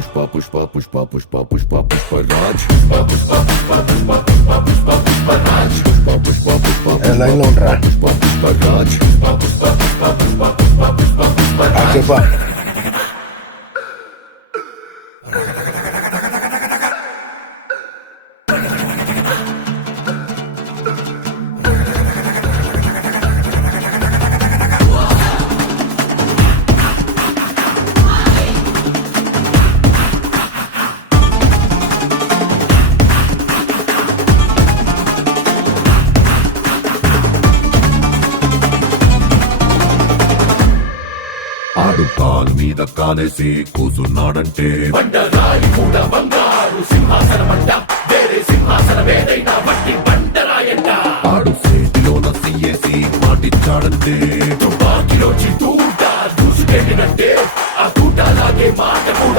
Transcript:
Pushpa Pushpa Pushpa Pushpa Pushpa Pushparaj Pushpa Pushpa Pushpa Pushpa Pushpa Pushpa Pushparaj Pushpa Pushpa Pushpa line లో ఉంటారా పుష్ప పుష్పరాజ్ పుష్ప పుష్ప పుష్ప పుష్ప పుష్ప పుష్ప పుష్పరాజ్ చెప్పా ఆడు కాలు మీద కాలేసి కూసున్నాడంటే బండరాయి కూడా బంగారు సింహాసనమంట వేరే సింహాసనమేదైనా మట్టి బండరాయంట ఆడు సేటిలోన సియేసి మాటిచ్చాడంటే తుపాకిలో తూట దూసుకెళ్ళినట్టే ఆ తూటలాగే మాట కూడా